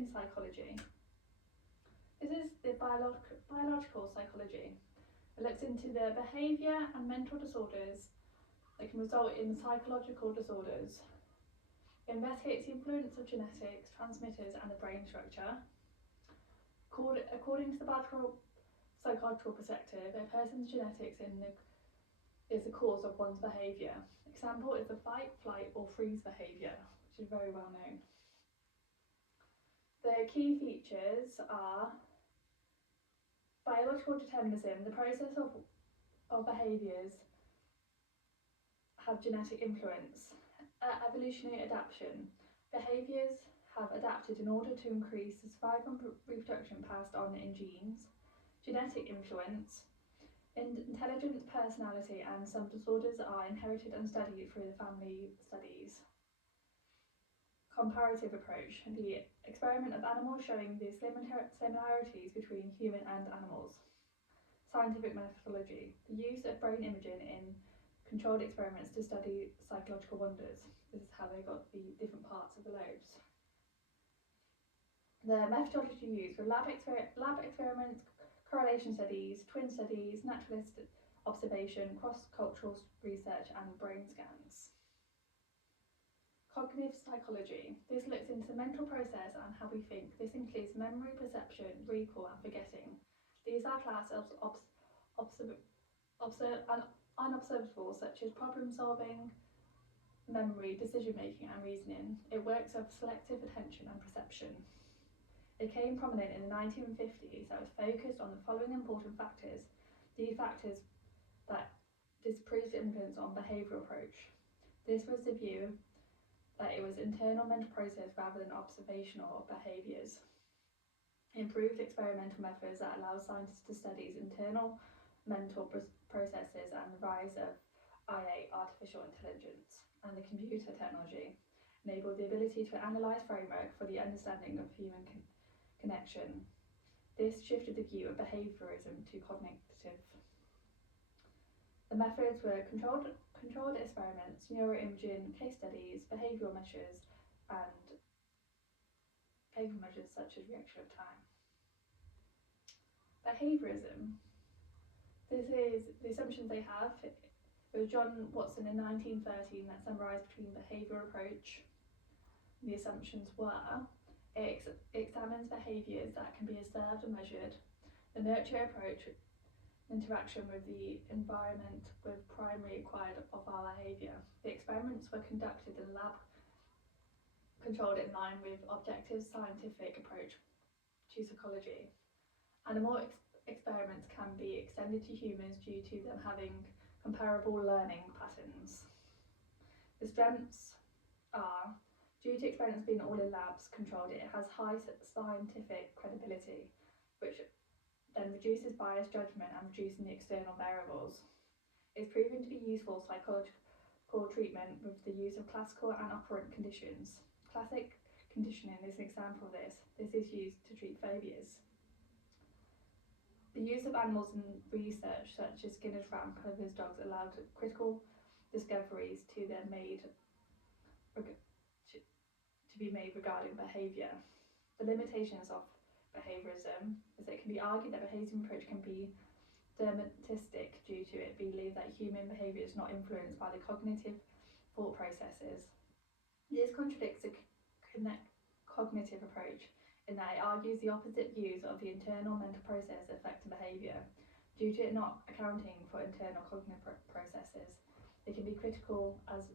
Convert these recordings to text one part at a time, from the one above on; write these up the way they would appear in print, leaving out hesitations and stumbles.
in psychology. This is the biological psychology. It looks into the behaviour and mental disorders that can result in psychological disorders. It investigates the influence of genetics, transmitters, and the brain structure. According to the biological psychological perspective, a person's genetics is the cause of one's behaviour. Example is the fight, flight, or freeze behaviour, which is very well known. The key features are biological determinism. The process of behaviours have genetic influence. Evolutionary adaptation. Behaviours have adapted in order to increase the survival and reproduction passed on in genes. Genetic influence. Intelligence, personality, and some disorders are inherited and studied through the family studies. Comparative approach. The experiment of animals showing the similarities between human and animals. Scientific methodology. The use of brain imaging in controlled experiments to study psychological wonders. This is how they got the different parts of the lobes. The methodology used for lab experiments, correlation studies, twin studies, naturalist observation, cross-cultural research, and brain scans. Cognitive psychology. This looks into the mental process and how we think. This includes memory, perception, recall, and forgetting. These are classed as unobservable, such as problem solving, memory, decision making, and reasoning. It works with selective attention and perception. It became prominent in the 1950s that was focused on the following important factors. These factors that disproved influence on behavioural approach. This was the view that it was internal mental process rather than observational behaviours. Improved experimental methods that allow scientists to study internal mental processes and the rise of IA, artificial intelligence, and the computer technology enabled the ability to analyse framework for the understanding of human connection. This shifted the view of behaviourism to cognitive. The methods were controlled experiments, neuroimaging, case studies, behavioural measures, and behavioural measures such as reaction of time. Behaviourism. This is the assumptions they have. It was John Watson in 1913 that summarised between behavioural approach. The assumptions were: it examines behaviours that can be observed and measured. The nurture approach, interaction with the environment with primary acquired of our behaviour. The experiments were conducted in a lab controlled in line with objective scientific approach to psychology. Animal experiments can be extended to humans due to them having comparable learning patterns. The strengths are: due to experiments being all in labs controlled, it has high scientific credibility, which then reduces bias judgment and reducing the external variables. It's proven to be useful psychological treatment with the use of classical and operant conditions. Classic conditioning is an example of this. This is used to treat phobias. The use of animals in research, such as Skinner's rat and Pavlov's dogs, allowed critical discoveries to be made regarding behaviour. The limitations of behaviourism is that it can be argued that behaviourism approach can be deterministic due to it believed that human behaviour is not influenced by the cognitive thought processes. This contradicts the cognitive approach in that it argues the opposite views of the internal mental process affecting behaviour. Due to it not accounting for internal cognitive processes, it can be critical as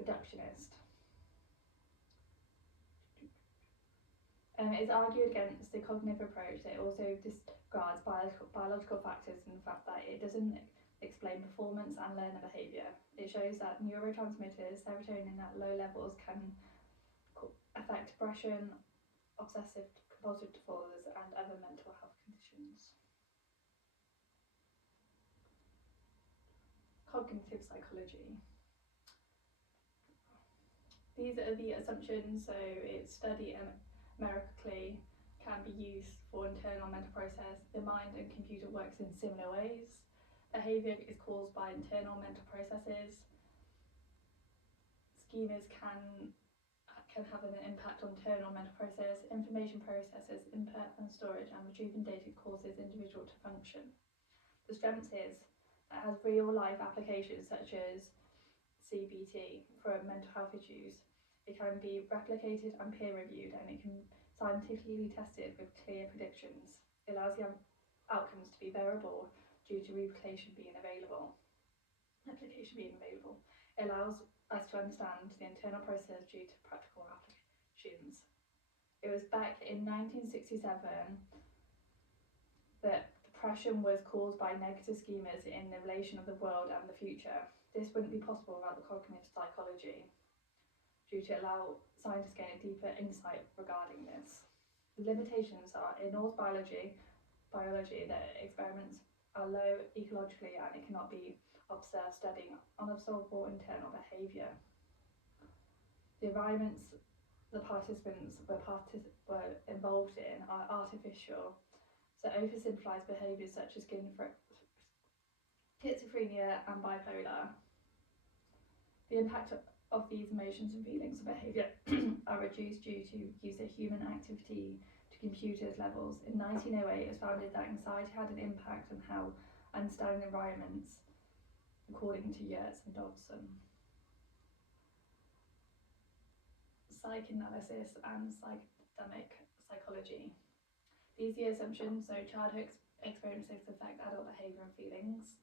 reductionist. It is argued against the cognitive approach that it also disregards biological factors and the fact that it doesn't explain performance and learner behaviour. It shows that neurotransmitters, serotonin at low levels, can affect depression, obsessive compulsive disorders, and other mental health conditions. Cognitive psychology. These are the assumptions. So it's study numerically can be used for internal mental process. The mind and computer works in similar ways. Behaviour is caused by internal mental processes. Schemas can can have an impact on internal mental process, information processes, input and storage, and retrieving data causes individual to function. The strength is that it has real life applications such as CBT for mental health issues. It can be replicated and peer reviewed, and it can scientifically tested with clear predictions. It allows the outcomes to be variable due to replication being available. It allows us to understand the internal process due to practical applications. It was back in 1967 that depression was caused by negative schemas in the relation of the world and the future. This wouldn't be possible without the cognitive psychology, due to allow scientists to gain a deeper insight regarding this. The limitations are in all biology that experiments are low ecologically and it cannot be observed studying unobservable internal behaviour. The environments the participants were involved in are artificial, so oversimplifies behaviours such as schizophrenia and bipolar. The impact of these emotions and feelings of behaviour are reduced due to use of human activity to computers levels. In 1908, it was founded that anxiety had an impact on how understanding environments, according to Yertz and Dodson. Psychoanalysis and psychedemic psychology. These are the assumptions, so childhood experiences affect adult behaviour and feelings.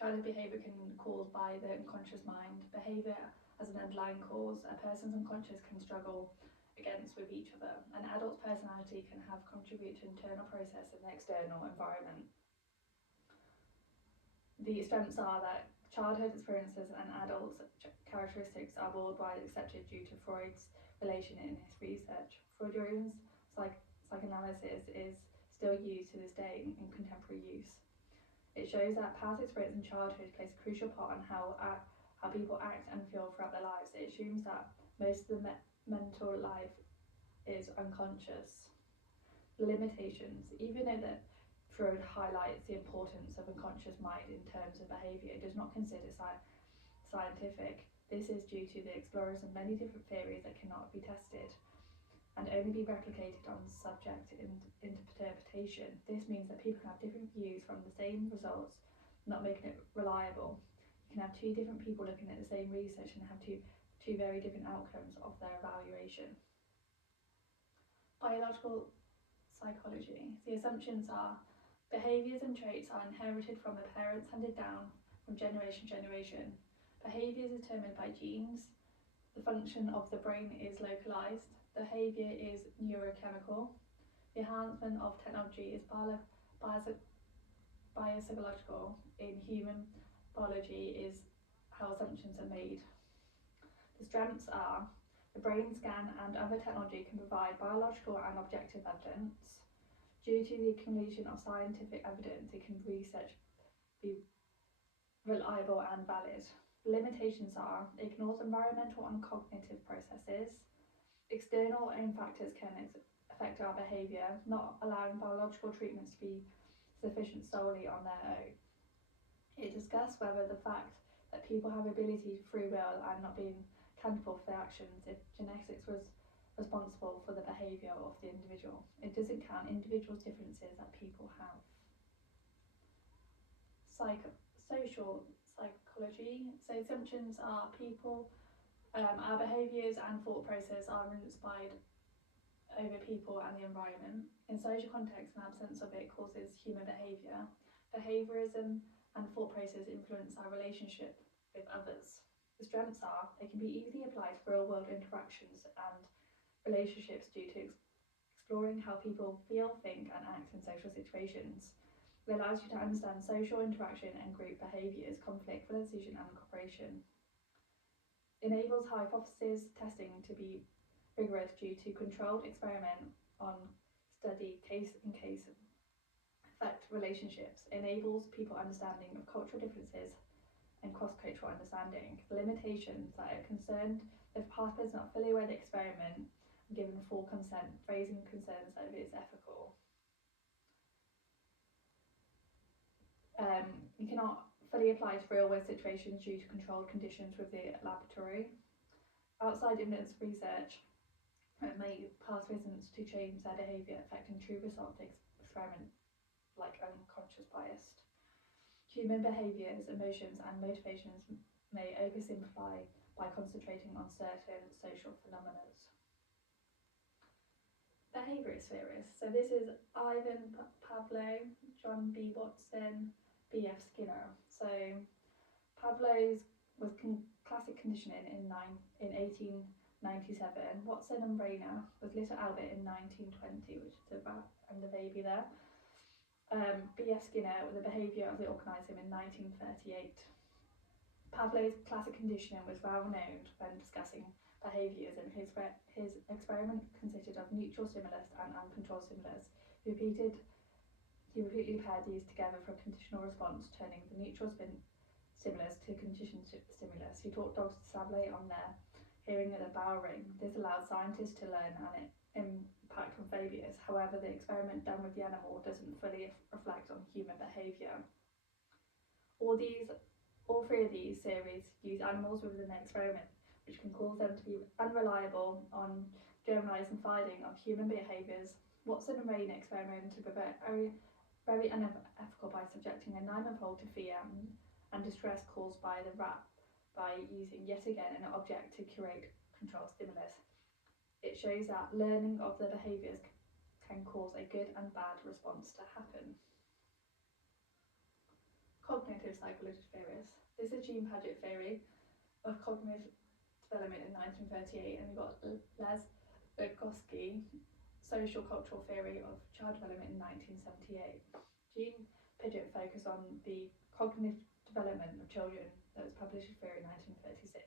Childhood behaviour can be caused by the unconscious mind. Behaviour as an underlying cause, a person's unconscious can struggle against with each other. An adult's personality can have contributed to internal process and the external environment. The strengths are that childhood experiences and adult characteristics are worldwide accepted due to Freud's relation in his research. Freudian's psychoanalysis is still used to this day in contemporary use. It shows that past experience in childhood plays a crucial part in how people act and feel throughout their lives. It assumes that most of the mental life is unconscious. The limitations, even though that Freud highlights the importance of unconscious mind in terms of behaviour, it does not consider scientific. This is due to the explorers of many different theories that cannot be tested and only be replicated on subject interpretation. This means that people can have different views from the same results, not making it reliable. You can have two different people looking at the same research and have two very different outcomes of their evaluation. Biological psychology. The assumptions are behaviours and traits are inherited from the parents, handed down from generation to generation. Behaviour is determined by genes. The function of the brain is localised. Behaviour is neurochemical. The enhancement of technology is biopsychological. In human biology is how assumptions are made. The strengths are the brain scan and other technology can provide biological and objective evidence. Due to the accumulation of scientific evidence, it can research be reliable and valid. The limitations are it ignores environmental and cognitive processes. External factors can affect our behaviour, not allowing biological treatments to be sufficient solely on their own. It discusses whether the fact that people have ability to free will and not being accountable for their actions if genetics was responsible for the behaviour of the individual. It doesn't count individuals' differences that people have. Social psychology. So assumptions are people, our behaviours and thought process are inspired over people and the environment. In social context, an absence of it causes human behaviour. Behaviourism and thought process influence our relationship with others. The strengths are they can be easily applied to real world interactions and relationships due to exploring how people feel, think and act in social situations. It allows you to understand social interaction and group behaviours, conflict resolution and cooperation. Enables hypothesis testing to be rigorous due to controlled experiment on study case-in-case effect relationships. Enables people understanding of cultural differences and cross-cultural understanding. The limitations that are concerned if participants not fully aware of the experiment and given full consent, raising concerns that it is ethical. You cannot fully apply to real-world situations due to controlled conditions with the laboratory. Outside evidence research It may participants to change their behaviour, affecting true results of the experiment, like unconscious bias. Human behaviours, emotions and motivations may oversimplify by concentrating on certain social phenomena. Behaviourist theorists. So this is Ivan Pavlov, John B. Watson, B.F. Skinner. So Pavlov's was classic conditioning in 1897. Watson and Rayner was Little Albert in 1920, which is a rat and the baby there. B.F. Skinner with the behaviour of the organism in 1938. Pavlov's classic conditioning was well known when discussing behaviours, and his experiment consisted of neutral stimulus and uncontrolled stimulus. He repeatedly paired these together for a conditional response, turning the neutral stimulus to conditioned stimulus. He taught dogs to sablate on their hearing at a bell ring. This allowed scientists to learn an impact on phobias. However, the experiment done with the animal doesn't fully reflect on human behaviour. All three of these theories use animals within the experiment, which can cause them to be unreliable on generalised and finding of human behaviours. Watson and Rayner experimented with very unethical by subjecting a 9-month-old to fear and distress caused by the rat by using yet again an object to create controlled stimulus. It shows that learning of the behaviours can cause a good and bad response to happen. Cognitive psychology theorists. This is Jean Piaget theory of cognitive development in 1938, and we've got Les Vygotsky, social cultural theory of child development in 1978. Jean Piaget focused on the cognitive development of children that was published in theory in 1936.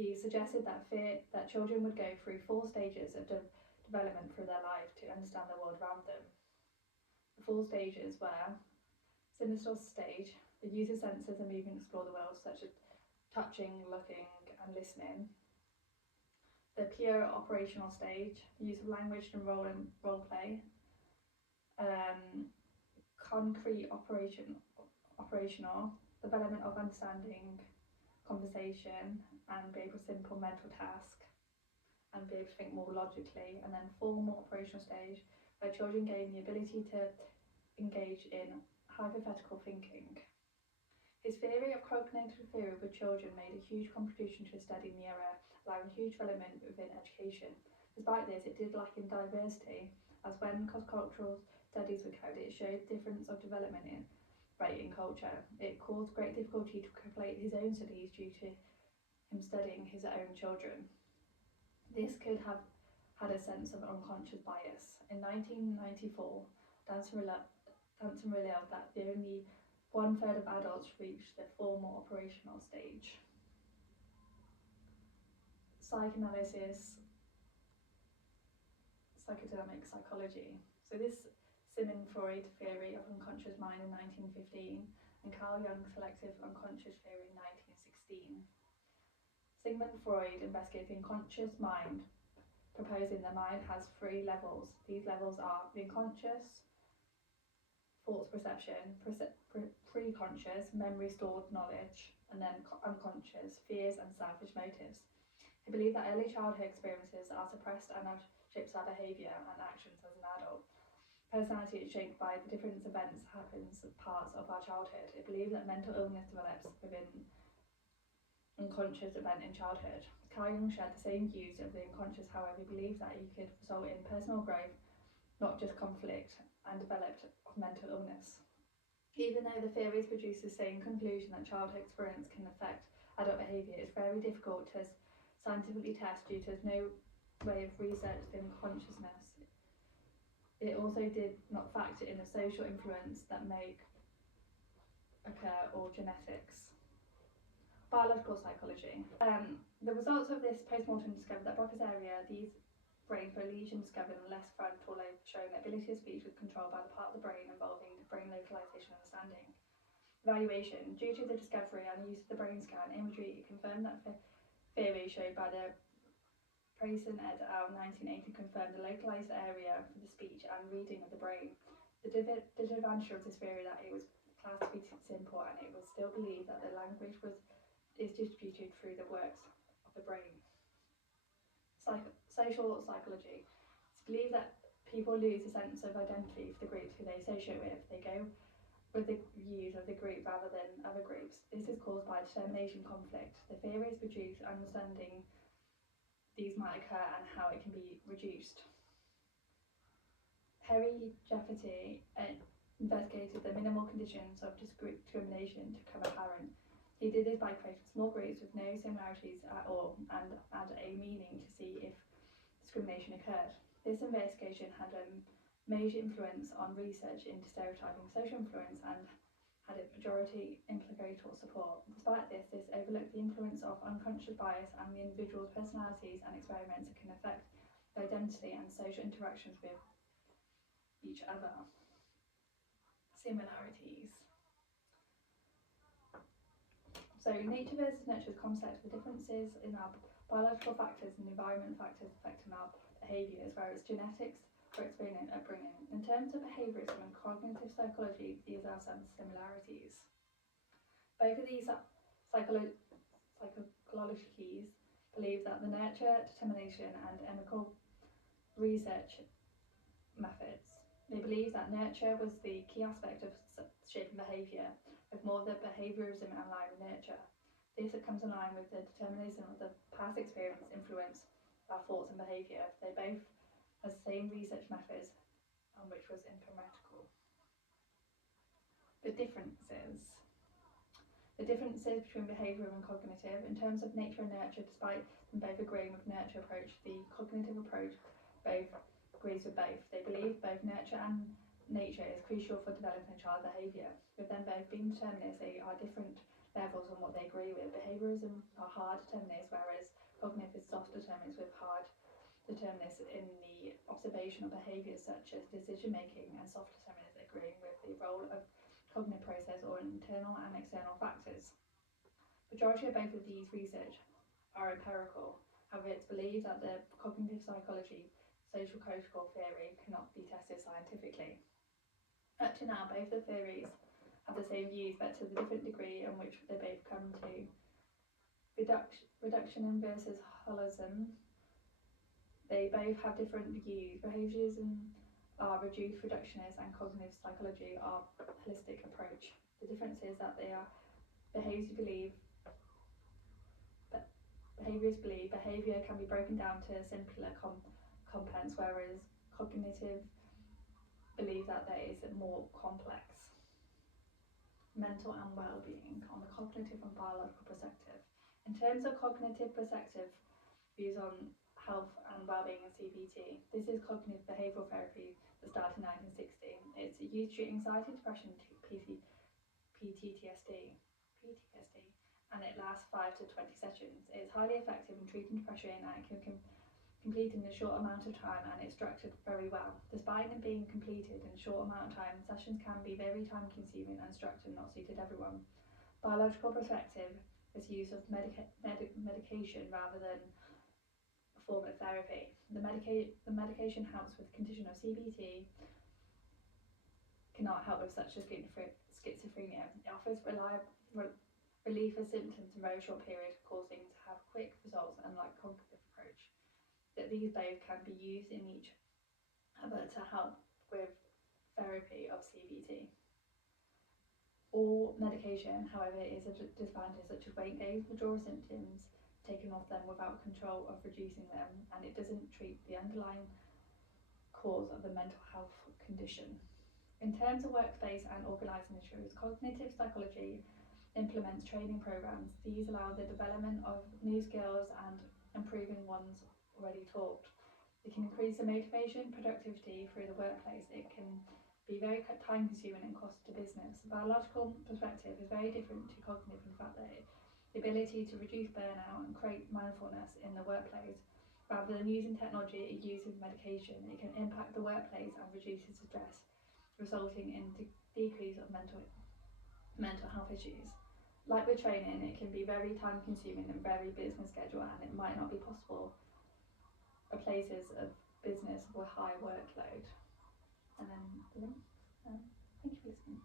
He suggested that children would go through 4 stages of development through their life to understand the world around them. The 4 stages were synesthesia stage, the use of senses and movement to explore the world, such as touching, looking and listening. The pure operational stage, the use of language and role play. Concrete operational, development of understanding, conversation and be able to simple mental task and be able to think more logically. And then formal operational stage, where children gain the ability to engage in hypothetical thinking. His theory of cognitive theory with children made a huge contribution to his study in the era, allowing huge development within education. Despite this, it did lack in diversity, as when cross-cultural studies were carried, it showed difference of development rate in culture. It caused great difficulty to complete his own studies due to him studying his own children. This could have had a sense of unconscious bias. In 1994, Danson revealed that only 1/3 of adults reached the formal operational stage. Psychoanalysis, psychodynamic psychology. So this Sigmund Freud theory of unconscious mind in 1915 and Carl Jung's selective unconscious theory in 1916. Sigmund Freud investigated the unconscious mind, proposing the mind has 3 levels. These levels are the unconscious, thoughts, perception, pre-conscious, memory, stored knowledge, and then unconscious, fears and selfish motives. He believed that early childhood experiences are suppressed and shapes our behaviour and actions as an adult. Personality is shaped by the different events happens parts of our childhood. It believed that mental illness develops within unconscious event in childhood. Carl Jung shared the same views of the unconscious, however, he believed that it could result in personal growth, not just conflict, and developed of mental illness. Even though the theories produce the same conclusion that childhood experience can affect adult behaviour, it's very difficult to scientifically test due to no way of researching consciousness. It also did not factor in the social influence that may occur or genetics. Biological psychology. The results of this post-mortem discovered that Broca's area, these brains were lesions discovered in the left frontal lobe, showing the ability of speech was controlled by the part of the brain involving brain localization and understanding. Evaluation. Due to the discovery and the use of the brain scan imagery, it confirmed that the theory showed by the Prayson et al. 1980 confirmed the localized area for the speech and reading of the brain. The disadvantage of this theory that it was classed to be simple, and it was still believed that the language is distributed through the works of the brain. Social psychology. It's believed that people lose a sense of identity for the groups who they associate with. They go with the views of the group rather than other groups. This is caused by determination conflict. The theories produce understanding these might occur and how it can be reduced. Harry Jafferty investigated the minimal conditions of discrimination to become apparent. He did this by creating small groups with no similarities at all and add a meaning to see if discrimination occurred. This investigation had a major influence on research into stereotyping social influence and had a majority implicator support. Despite this, this overlooked the influence of unconscious bias and the individual's personalities and experiments that can affect their identity and social interactions with each other. Similarities. So nature versus nurture is complex with differences in our biological factors and environment factors affecting our behaviours, whereas genetics or experience and upbringing. In terms of behaviourism and cognitive psychology, these are some similarities. Both of these psychologies believe that the nurture, determination and empirical research methods. They believe that nurture was the key aspect of shaping behaviour, with more of the behaviourism in line with nurture. This comes in line with the determinism of the past experience influence our thoughts and behaviour. They both have the same research methods, which was empirical. The differences between behavioural and cognitive. In terms of nature and nurture, despite them both agreeing with nurture approach, the cognitive approach both agrees with both. They believe both nurture and nature is crucial for developing child behaviour. With them both being determinists, they are different levels on what they agree with. Behaviourism are hard determinists, whereas cognitive is soft determinists with hard determinists in the observation of behaviours such as decision making, and soft determinists agreeing with the role of cognitive process or internal and external factors. Majority of both of these research are empirical. However, it's believed that the cognitive psychology social cultural theory cannot be tested scientifically. Up to now, both the theories have the same views, but to the different degree in which they both come to. Reductionism versus holism. They both have different views. Behaviourism are reduced reductionist and cognitive psychology are holistic approach. The difference is that they are behaviourists believe behaviour can be broken down to simpler components, whereas cognitive believe that there is more complex. Mental and well-being on the cognitive and biological perspective. In terms of cognitive perspective, views on health and well-being in CBT. This is cognitive behavioural therapy that started in 1960. It's used to treat anxiety, depression, PTSD, and it lasts 5 to 20 sessions. It's highly effective in treating depression and it can complete in a short amount of time, and it's structured very well. Despite it being completed in a short amount of time, sessions can be very time consuming and structured, not suited everyone. Biological perspective is use of medication rather than a form of therapy. The medication helps with the condition of CBT, cannot help with such as schizophrenia. It offers relief of symptoms in a very short period, causing to have quick results, unlike cognitive approach. That these both can be used in each other to help with therapy of CBT. All medication, however, is a disadvantage, such as weight gain, withdrawal symptoms, taking off them without control of reducing them, and it doesn't treat the underlying cause of the mental health condition. In terms of workplace and organising issues, cognitive psychology implements training programs. These allow the development of new skills and improving ones already taught. It can increase the motivation, productivity through the workplace. It can be very time consuming and cost to business. The biological perspective is very different to cognitive in the fact that the ability to reduce burnout and create mindfulness in the workplace. Rather than using technology, it uses medication. It can impact the workplace and reduces stress, resulting in decrease of mental health issues. Like with training, it can be very time consuming and very business schedule, and it might not be possible at places of business with high workload. And then, thank you for listening.